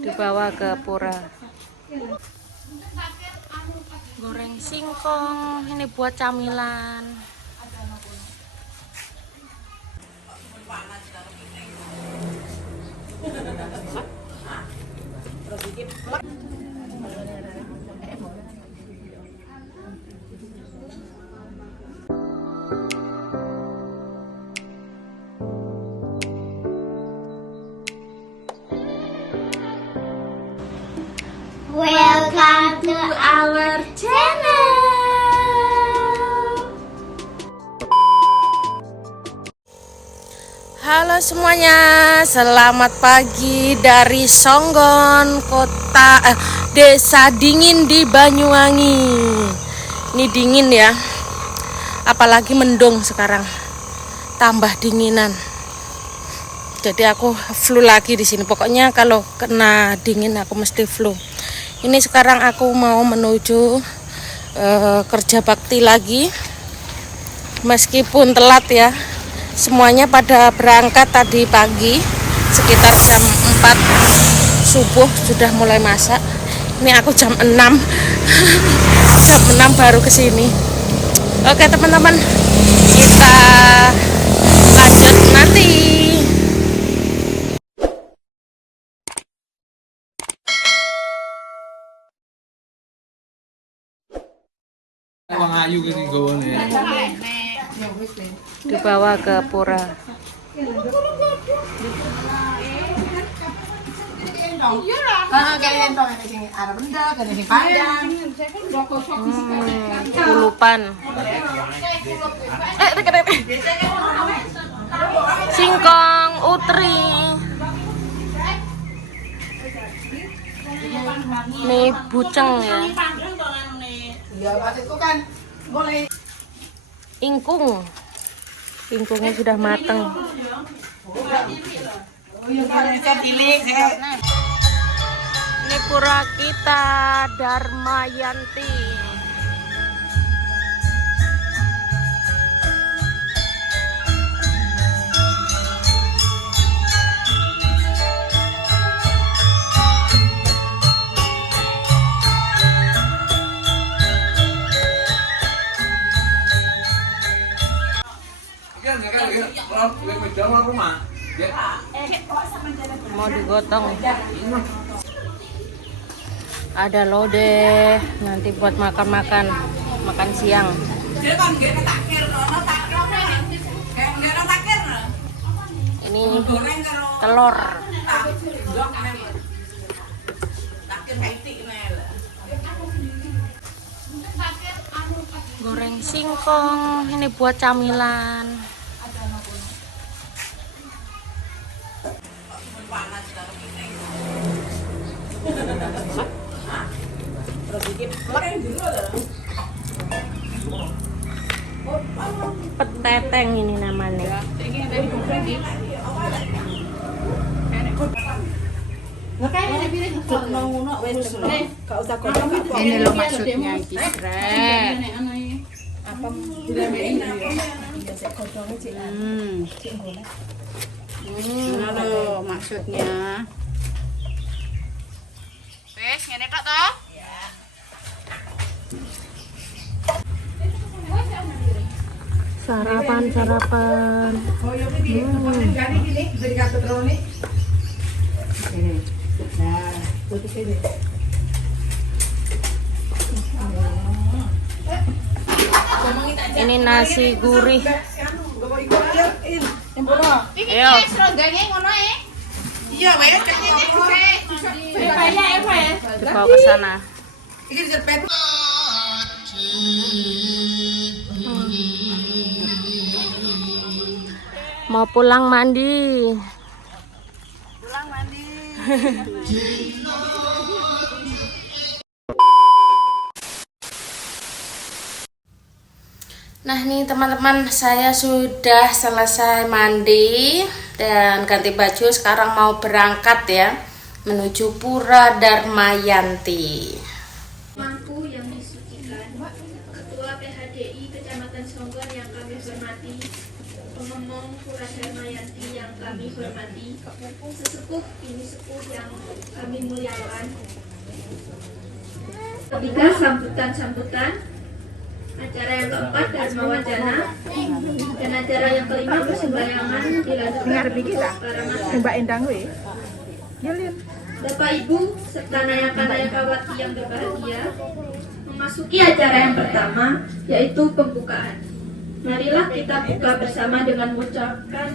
Dibawa ke pura. Goreng singkong, ini buat camilan. Welcome to our channel. Halo semuanya, selamat pagi dari Songgon, desa dingin di Banyuwangi. Ini dingin ya, apalagi mendung sekarang, tambah dinginan. Jadi aku flu lagi di sini. Pokoknya kalau kena dingin aku mesti flu. Ini sekarang aku mau menuju kerja bakti lagi. Meskipun telat ya. Semuanya pada berangkat tadi pagi sekitar jam 4 subuh sudah mulai masak. Ini aku jam 6. Jam 6 baru kesini. Oke teman-teman, kita lanjut nanti. Dibawa ke pura. Kulupan. Singkong utri. Nih buceng ya. Ingkung. Ingkungnya sudah mateng. Ini pura kita, Darmayanti. Mau digotong. Ada lodeh nanti buat makan siang. Ini telur. Goreng singkong, ini buat camilan. Peteteng ini namanya. Ini loh maksudnya kisret. Halo maksudnya. Wes ngene tok toh? Sarapan. Ini nasi gurih. Ayo. Dibawa ke sana. Mau pulang mandi. Nah nih teman-teman, saya sudah selesai mandi dan ganti baju. Sekarang mau berangkat ya, menuju Pura Darmayanti. Mangku yang disucikan, Ketua PHDI Kecamatan Songgon yang kami hormati, pengomong Pura Darmayanti yang kami hormati. hormati, sesepuh ini sepuh yang kami muliakan. Ketiga, sambutan-sambutan. Acara yang keempat, Dharma Wacana. Dan acara yang kelima, persembahyangan dilanjutkan untuk para Mbak Endang we. Yulin. Bapak Ibu serta nayaka-nayakawati yang berbahagia, memasuki acara yang pertama, yaitu pembukaan. Marilah kita buka bersama dengan mengucapkan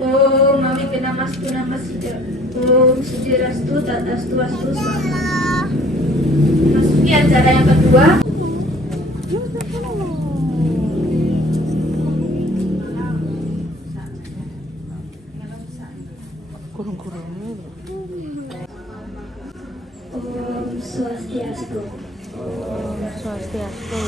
Om Mami Kenamastu Namasida, Om Sudirastu Tatastu Astu Swaha. Memasuki acara yang kedua, Kurung-kurung. Om Swastiastu. Swastiastu.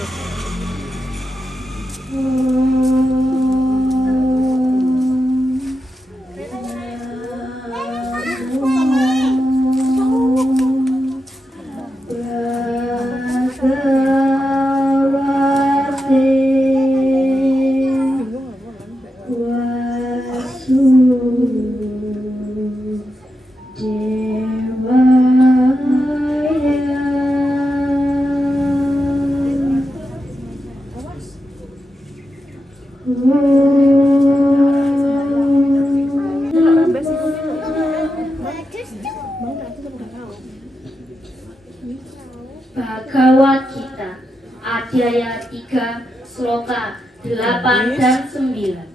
Bhagavad Gita, Adhyaya 3, Sloka 8 dan 9.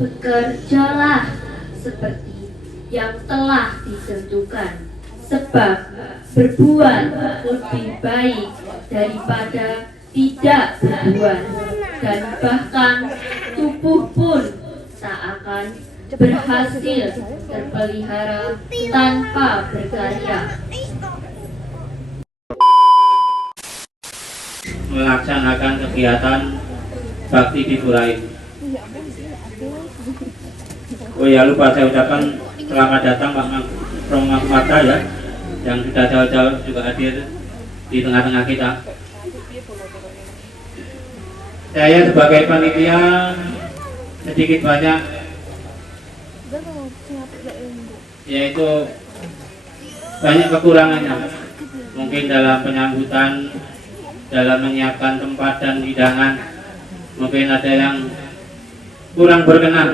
Bekerjalah seperti yang telah ditentukan, sebab berbuat lebih baik daripada tidak berbuat, dan bahkan tubuh pun tak akan berhasil terpelihara tanpa berkarya. Melaksanakan kegiatan bakti di pura ini. Oh ya, lupa saya ucapkan selamat datang Pak Romo Mata ya, yang sudah jauh-jauh juga hadir di tengah-tengah kita. Saya sebagai panitia sedikit banyak yaitu banyak kekurangannya, mungkin dalam penyambutan, dalam menyiapkan tempat dan hidangan, mungkin ada yang kurang berkenan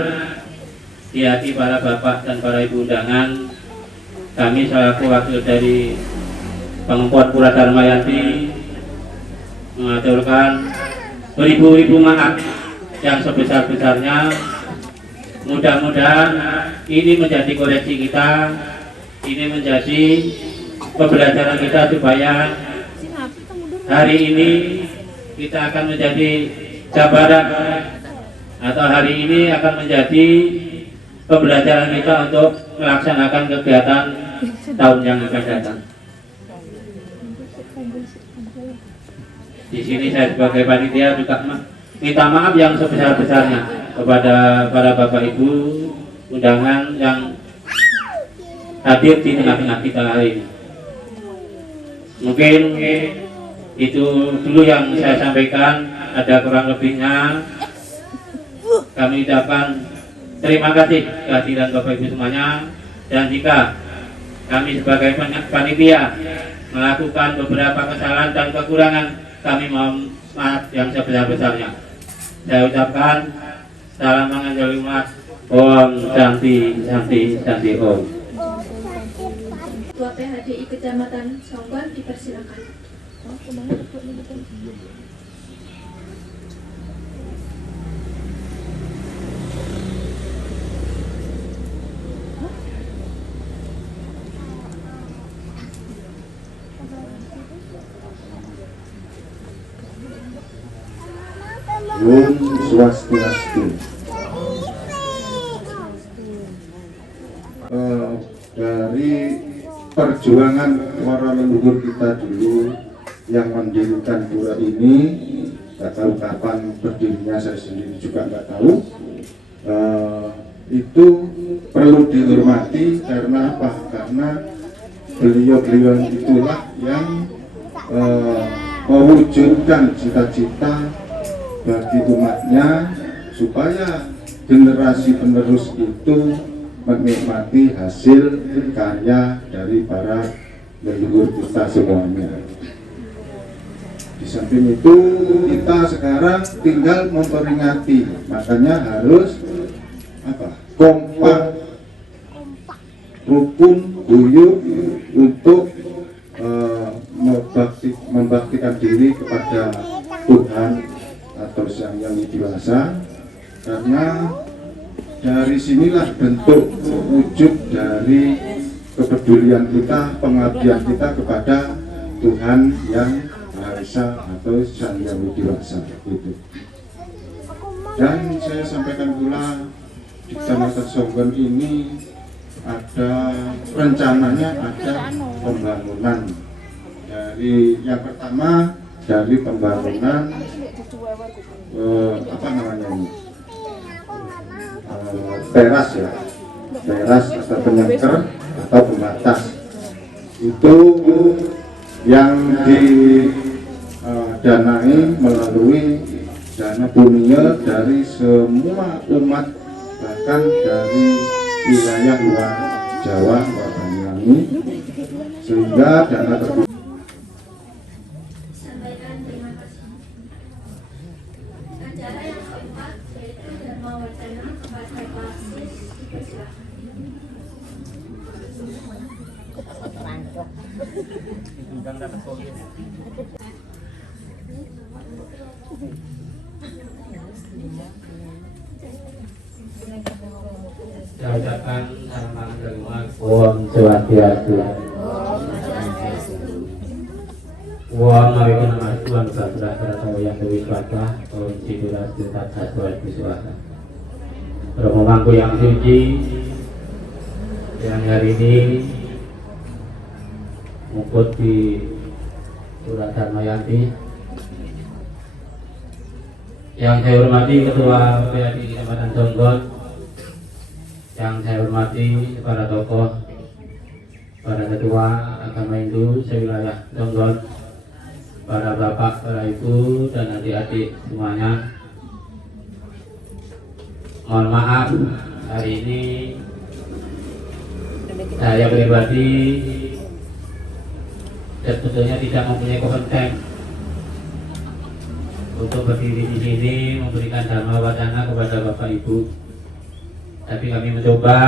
di hati para bapak dan para ibu undangan. Kami selaku wakil dari Pengempot Pura Dharmayanti mengaturkan beribu-ribu maaf yang sebesar-besarnya. Mudah-mudahan ini menjadi koreksi kita, ini menjadi pembelajaran kita supaya hari ini kita akan menjadi jabaran, atau hari ini akan menjadi pembelajaran kita untuk melaksanakan kegiatan tahun yang akan datang. Di sini saya sebagai panitia juga minta maaf yang sebesar-besarnya kepada para bapak ibu undangan yang hadir di tengah-tengah kita hari ini. Mungkin itu dulu yang saya sampaikan, ada kurang lebihnya kami ucapkan Terima kasih kehadiran Bapak Ibu semuanya, dan jika kami sebagai panitia melakukan beberapa kesalahan dan kekurangan, kami mohon maaf yang sebesar-besarnya. Saya ucapkan salam menganjali umat. Om Santi Santi Santi Om. Ketua PHDI Kecamatan Songgon dipersilakan. Om Swastiastu. Dari perjuangan para leluhur kita dulu yang mendirikan pura ini, nggak tahu kapan berdirinya, saya sendiri juga nggak tahu. Itu perlu dihormati karena apa? Karena beliau-beliau itulah yang mewujudkan cita-cita bagi umatnya supaya generasi penerus itu menikmati hasil karya dari para leluhur kita semuanya. Di samping itu kita sekarang tinggal memperingati, makanya harus kompak, rukun, guyup untuk membaktikan diri kepada Tuhan atau Sang Yang Widi Wasa, karena dari sinilah bentuk wujud dari kepedulian kita, pengabdian kita kepada Tuhan Yang Maha Esa atau Sang Yang Widi Wasa itu. Dan saya sampaikan pula di Kecamatan Songgon ini ada rencananya ada pembangunan dari yang pertama dari pembangunan teras ya, teras atau penyangker atau pembatas itu yang didanai melalui dana punya dari semua umat, bahkan dari wilayah luar Jawa, luar Banyuwangi, sehingga dana tersebut. Sampaikan terima kasih. Acara yang keempat yaitu Dharma Wacana kepada Klasis dipersilakan. Saya ucapkan salam dari umat. Om Swastiastu. Om Nabi Nama Tuhan Prasetya yang Dewi Swasta. Om Siduras Jutat Haswat Biswasa. Romo Mangku yang suci, yang hari ini mukut di Pura Dharmayanti. Yang saya hormati Ketua PHDI Kecamatan Songgon, yang saya hormati para tokoh, para ketua agama Hindu sewilayah Songgon, para bapak, para ibu, dan adik-adik semuanya. Mohon maaf, hari ini saya pribadi sebetulnya tidak mempunyai kompetensi untuk berdiri di sini memberikan dharma wacana kepada Bapak Ibu. Tapi kami mencoba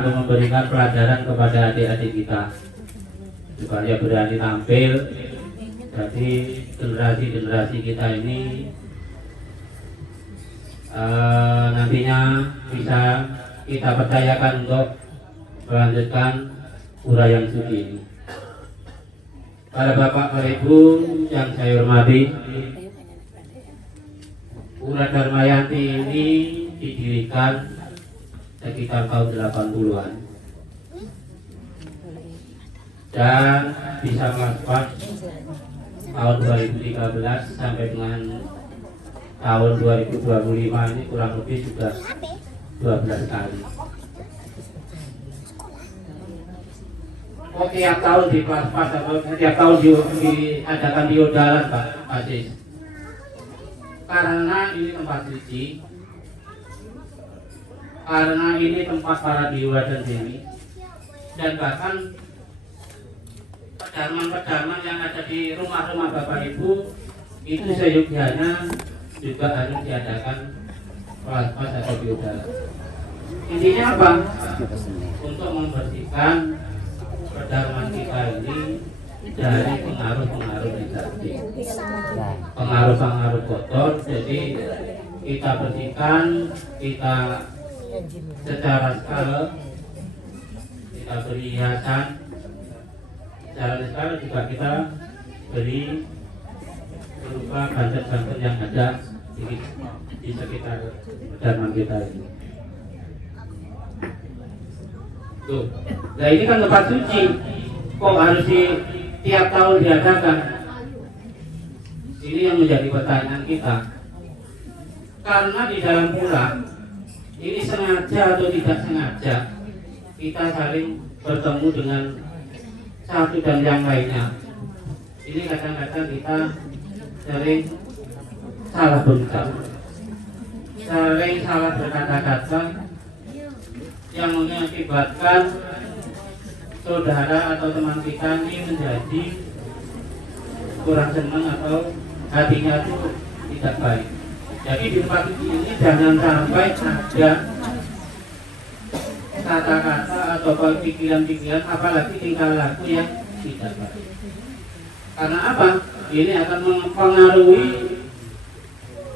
untuk memberikan pelajaran kepada adik-adik kita supaya berani tampil. Jadi generasi kita ini nantinya bisa kita percayakan untuk melanjutkan pura yang suci ini. Para bapak, para ibu yang saya hormati, Pura Dharmayanti ini didirikan sekitar tahun 80-an dan bisa pas tahun 2013 sampai dengan tahun 2025 ini kurang lebih sudah 12 kali. Oh, tiap tahun di pas atau tiap tahun diadakan di Odalan, Pak Aziz. Karena ini tempat suci, karena ini tempat para dewa dan dewi, dan bahkan pedarman-pedarman yang ada di rumah-rumah Bapak Ibu itu seyogyanya juga harus diadakan plasma atau biodara. Intinya apa? Untuk membersihkan pedarman kita ini dari pengaruh-pengaruh negatif, pengaruh-pengaruh kotor. Jadi kita bersihkan, kita secara skala kita beri hiasan, secara skala juga kita beri berupa banser-banser yang ada di sekitar pedarman kita ini. Tuh, nah ini kan tempat suci, kok harus tiap tahun diadakan? Ini yang menjadi pertanyaan kita. Karena di dalam pura ini sengaja atau tidak sengaja kita saling bertemu dengan satu dan yang lainnya. Ini kadang-kadang kita sering salah berucap, sering salah berkata-kata yang mengakibatkan saudara atau teman kita ini menjadi kurang senang atau hatinya itu tidak baik. Jadi di tempat ini jangan sampai ada kata-kata atau pikiran-pikiran, apalagi tingkah laku yang tidak baik. Karena apa? Ini akan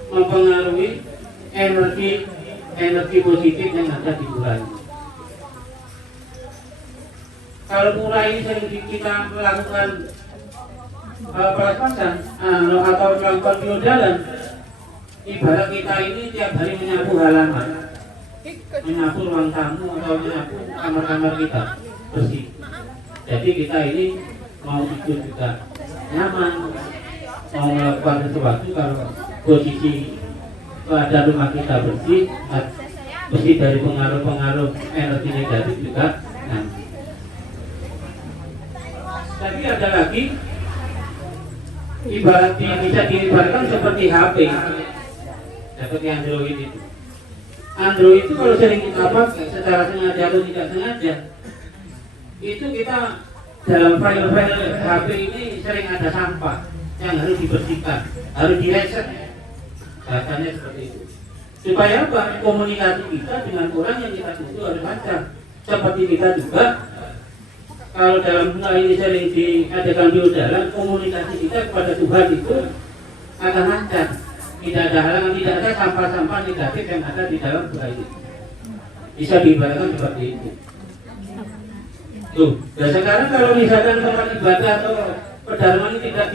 mempengaruhi energi positif yang ada di pura ini. Kalau pura ini sering kita melakukan pelepasan atau melakukan biodalan, ibarat kita ini tiap hari menyapu halaman, menyapu ruang tamu atau menyapu kamar-kamar kita bersih. Jadi kita ini mau tidur juga nyaman, mau melakukan sesuatu kalau posisi keadaan rumah kita bersih dari pengaruh-pengaruh energi negatif juga. Nah, tapi ada lagi bisa diibaratkan seperti HP, seperti Android itu. Android itu kalau sering kita pakai secara sengaja atau tidak sengaja, itu kita dalam file-file HP ini sering ada sampah yang harus dibersihkan, harus direset, bahasanya seperti itu. Supaya apa? Komunikasi kita dengan orang yang kita tuju harus lancar. Seperti kita juga, kalau dalam hal ini sering diadakan biodalan, komunikasi kita kepada Tuhan itu akan lancar. Tidak ada halangan, tidak ada sampah-sampah negatif yang ada di dalam pura ini. Bisa diibaratkan seperti itu. Tuh, dan sekarang kalau misalkan tempat ibadah atau pedarman ini tidak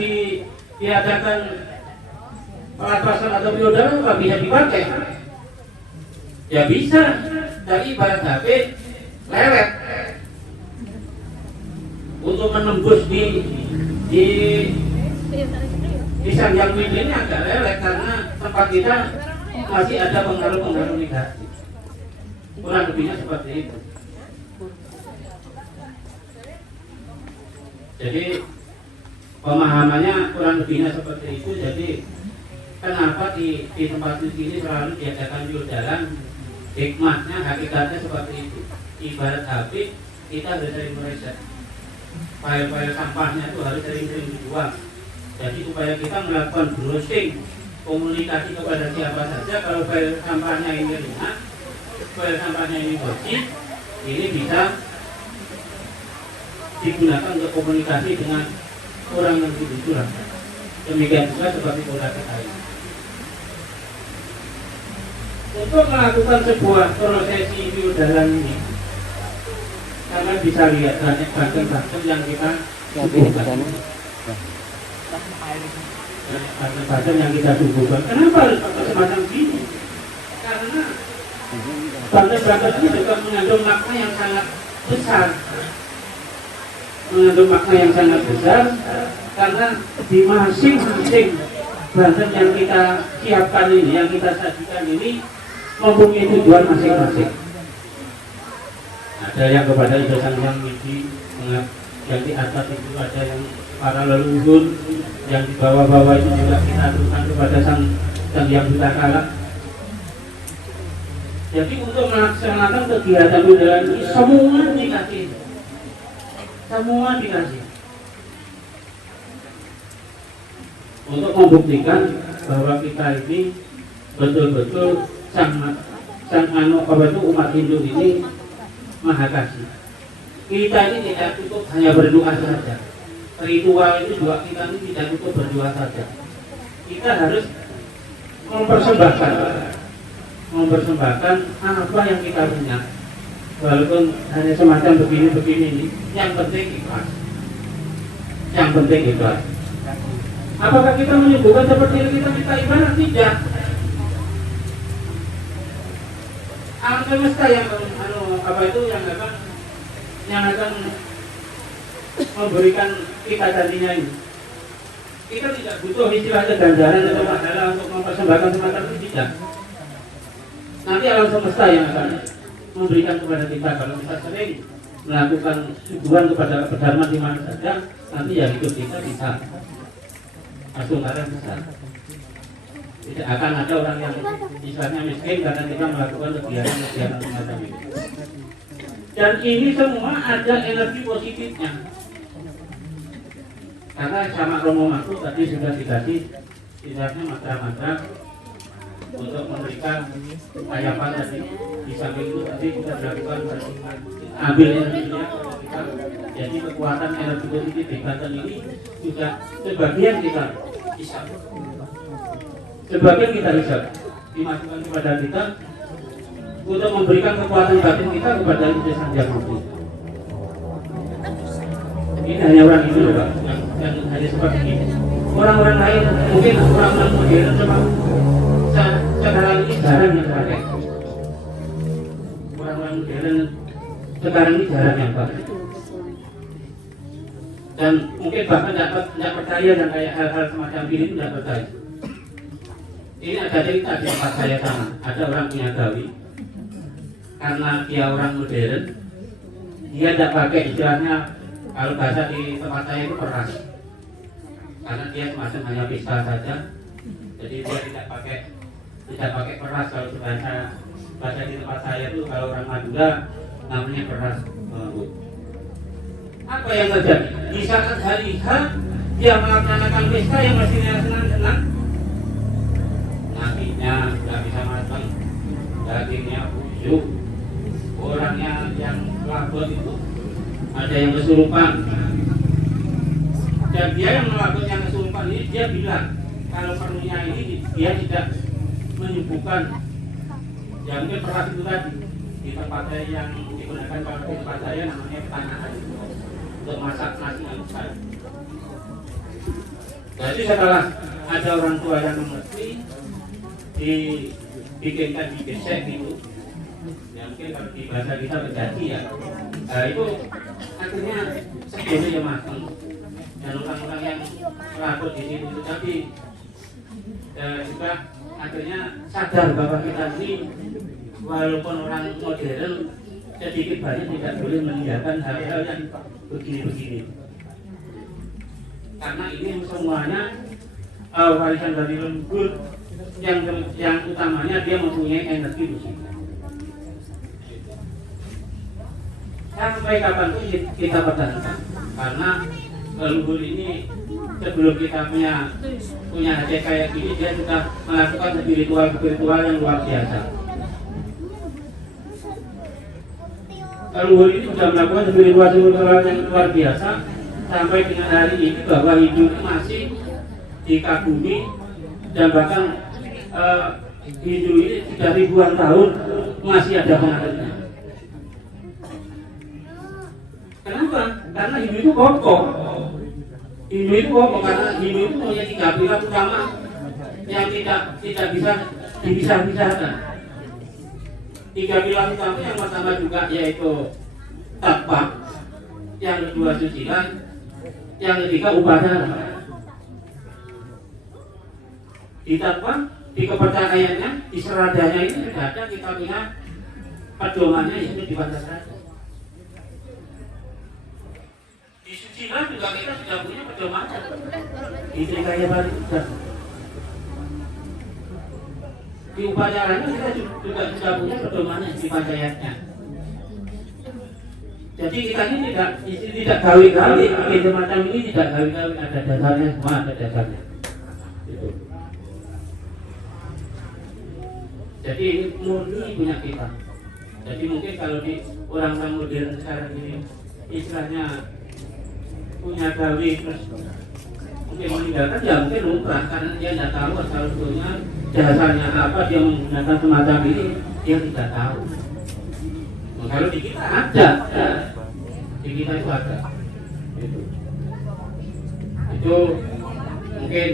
diadakan pelepasan atau biodalan, apa bisa dipakai? Ya bisa, tapi ibarat HP lewat untuk menembus di sanjang ini agak lewat karena tempat kita masih ada pengaruh-pengaruh negatif. Kurang lebihnya seperti itu. Jadi pemahamannya kurang lebihnya seperti itu. Jadi kenapa di tempat suci ini selalu diadakan biodalan? Hikmahnya, hakikatnya seperti itu. Ibarat HP, kita harus sering mereset. File-file sampahnya itu harus sering-sering dibuang. Jadi supaya kita melakukan browsing, komunikasi kepada siapa saja. Kalau file sampahnya ini ringan, file sampahnya ini bersih, ini bisa digunakan untuk komunikasi dengan orang yang dibutuhkan. Demikian juga seperti pola kita ini. Untuk melakukan sebuah prosesi biodalan ini, karena bisa lihat banyak bahan-bahan yang kita butuhkan. Bahan-bahan yang kita butuhkan. Kenapa harus pakai semacam ini? Karena bahan-bahan ini juga mengandung makna yang sangat besar. Mengandung makna yang sangat besar karena di masing-masing bahan yang kita siapkan ini, yang kita sajikan ini mempunyai tujuan masing-masing. Ada yang kepada Ibu Sang Hyang Widi, yang di atas itu ada yang para leluhur, yang di bawah-bawah itu juga kita aturkan kepada Sang Hyang Buta Kala. Jadi untuk melaksanakan kegiatan modern ini semua dikasih untuk membuktikan bahwa kita ini betul-betul umat Hindu ini maha kasih. Kita ini tidak cukup hanya berdoa saja. Ritual itu juga kita ini tidak cukup berdoa saja. Kita harus mempersembahkan apa yang kita punya, walaupun hanya semacam begini ini. Yang penting ikhlas. Apakah kita menyembuhkan seperti yang kita minta ibadah? Tidak. Alam semesta yang akan memberikan kita janjinya ini. Kita tidak butuh istilahnya ganjaran atau pahala untuk mempersembahkan semacam itu, tidak. Nanti alam semesta yang akan memberikan kepada kita kalau kita sering melakukan tujuan kepada dharma di mana saja, nanti ya hidup kita bisa asumara besar. Tidak akan ada orang yang istilahnya miskin karena kita melakukan kegiatan semacam ini. Dan ini semua ada energi positifnya. Karena sama Romo Makku tadi sudah dikasih istilahnya mantra-mantra untuk memberikan kayapan tadi. Di samping itu tadi kita lakukan ambil energinya kita. Jadi kekuatan energi positif di Banten ini juga sebagian kita hisap, dimasukkan kepada kita untuk memberikan kekuatan batin kita kepada Ide Sang Hyang Widi. Ini hanya orang itu loh Pak, yang hanya seperti ini. Orang-orang lain mungkin orang-orang modern sekarang ini jarang yang pakai. Orang-orang modern sekarang ini jarang yang pakai. Dan mungkin bahkan tidak percaya dan kayak hal-hal semacam ini itu tidak percaya. Ini ada cerita di tempat saya sama. Ada orang punya gawi, karena dia orang modern, dia tidak pakai istilahnya kalau bahasa di tempat saya itu peras. Karena dia semacam hanya pista saja, jadi dia tidak pakai peras. Kalau bahasa di tempat saya itu kalau orang Madura namanya peras. Apa yang terjadi? Di saat hari H dia melaksanakan pesta yang mestinya senang-senang, nabinya nggak bisa matang, dagingnya busuk, orangnya yang labot itu ada yang kesurupan. Dan dia yang melakukan yang kesurupan ini, dia bilang kalau perlunya ini dia tidak menyembuhkan. Ya mungkin peras itu tadi di tempat saya yang digunakan kalau di tempat saya namanya tanah untuk masak nasi yang besar. Jadi setelah ada orang tua yang mengerti, dibikinkan di gesek gitu, ya mungkin kalau di bahasa kita berjanji ya, itu akhirnya sebelumnya matang. Dan orang-orang yang melapor di situ tapi juga akhirnya sadar bahwa kita ini walaupun orang modern sedikit banyak tidak boleh meninggalkan hal-hal yang begini-begini. Karena ini semuanya warisan dari leluhur yang utamanya dia mempunyai energi positif. Sampai kapanpun kita pertahankan, karena leluhur ini sebelum kita punya hati kayak gini, dia sudah melakukan spiritual yang luar biasa. Leluhur ini sudah melakukan spiritual yang luar biasa sampai dengan hari ini bahwa hidup masih dikagumi dan bahkan Hindu ini sudah ribuan tahun masih ada pengaruhnya. Kenapa? Karena Hindu itu kokoh. Karena Hindu itu punya 3 pilar utama yang tidak bisa dipisah-pisahkan. 3 pilar utama yang pertama juga yaitu tapa, yang kedua susila, yang ketiga upadana. Di tapa, di kepercayaannya, di seradanya ini sudah ada kita punya pedomannya yaitu di Pancasila. Di susila juga kita sudah punya pedomannya. Di Trikaya Bali juga. Di di upacaranya kita juga sudah punya pedomannya di panjayatnya. Jadi kita ini tidak gawe-gawe, bikin semacam ini tidak gawe-gawe, ada dasarnya semua, ada dasarnya. Gitu. Jadi ini murni punya kita. Jadi mungkin kalau di orang-orang modern sekarang ini istilahnya punya gawe terus mungkin meninggalkan ya mungkin lumrah karena dia tidak tahu asal usulnya dasarnya apa dia menggunakan semacam ini dia tidak tahu. Nah, kalau di kita ada, ya, di kita itu ada. Itu mungkin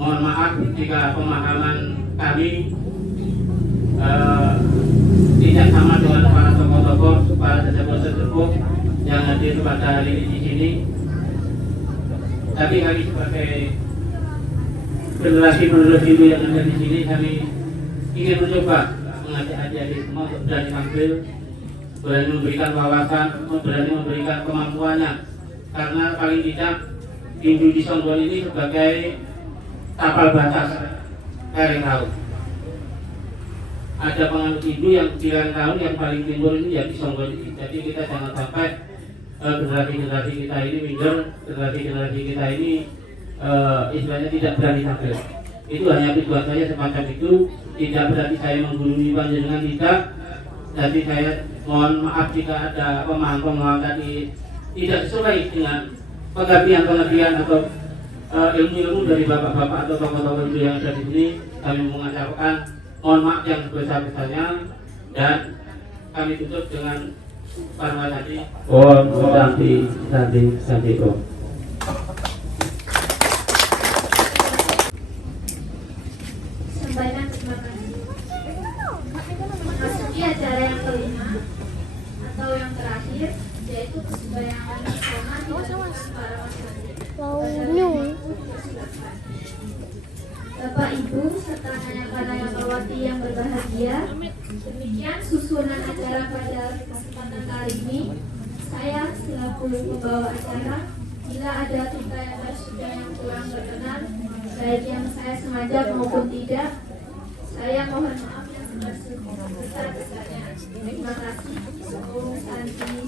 mohon maaf jika pemahaman kami tidak sama dengan para tokoh-tokoh, para sesepuh-sesepuh yang hadir pada hari ini di sini. Tapi kami sebagai generasi penerus Hindu yang ada di sini, kami ingin mencoba mengajak adik-adik semua untuk berani tampil, berani memberikan wawasan, berani memberikan kemampuannya. Karena paling tidak Hindu di Songgon ini sebagai tapal batas lereng laut. Ada penganut Hindu yang di lereng laut yang paling timur ini ya di Songgon ini. Jadi kita jangan sampai generasi-generasi kita ini minder, generasi-generasi kita ini istilahnya tidak berani tampil. Itu hanya tujuan saya semacam itu. Tidak berarti saya menggurui panjenengan, tidak. Jadi saya mohon maaf jika ada pemahaman tadi tidak sesuai dengan pengertian atau ilmu-ilmu dari bapak-bapak atau tokoh-tokoh itu yang ada di sini. Kami mengucapkan mohon maaf yang sebesar-besarnya dan kami tutup dengan Parma tadi. Om Santi Om. Sampaikan terima kasih. Memasuki acara yang kelima atau yang terakhir, yaitu kesembayangan bersama dilakukan para masyarakat. Bapak Ibu serta Naya Kawati yang berbahagia, demikian susunan acara pada kesempatan kali ini. Saya selaku pembawa acara, bila ada kita yang sudah yang kurang berkenan, baik yang saya sengaja maupun tidak, saya mohon maaf yang sebesar-besarnya. Terima kasih. Om Santi.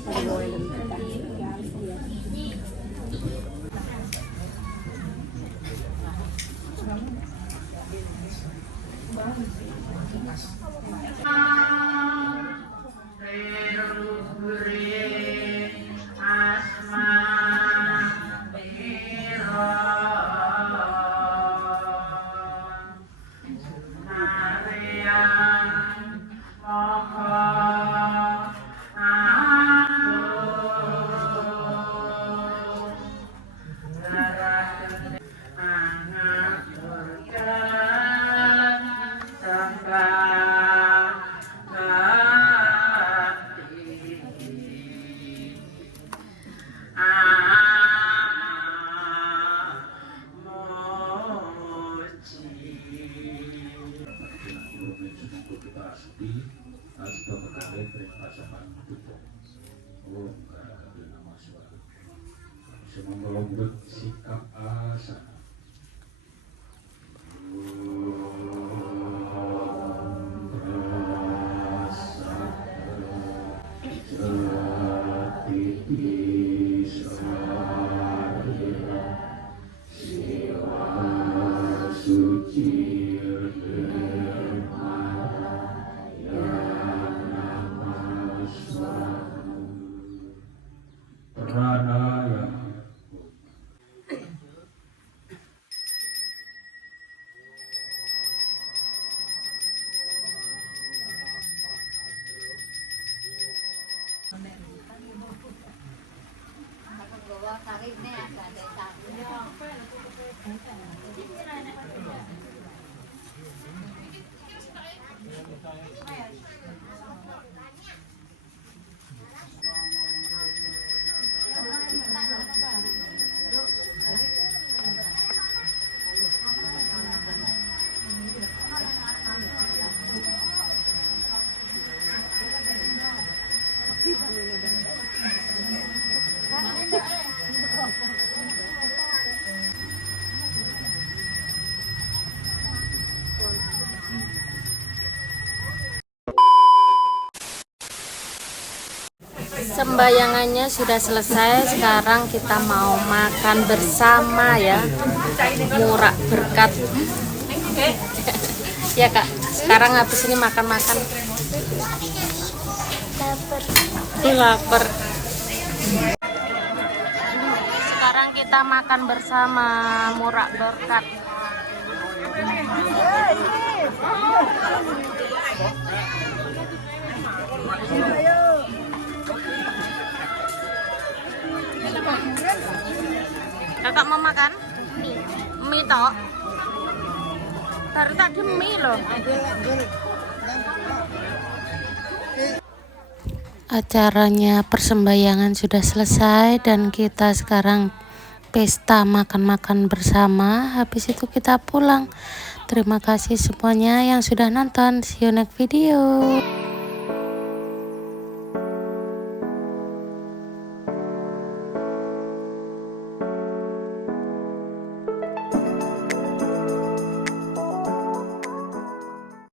Membuat sikap asa Sembayangannya sudah selesai, sekarang kita mau makan bersama ya. Murah berkat. Ya Kak, sekarang habis ini makan-makan. Lapar. Sekarang kita makan bersama Murah berkat. Kakak mau makan? Mie toh? Baru tadi mie loh. Acaranya persembahyangan sudah selesai dan kita sekarang pesta makan-makan bersama. Habis itu kita pulang. Terima kasih semuanya yang sudah nonton. See you next video.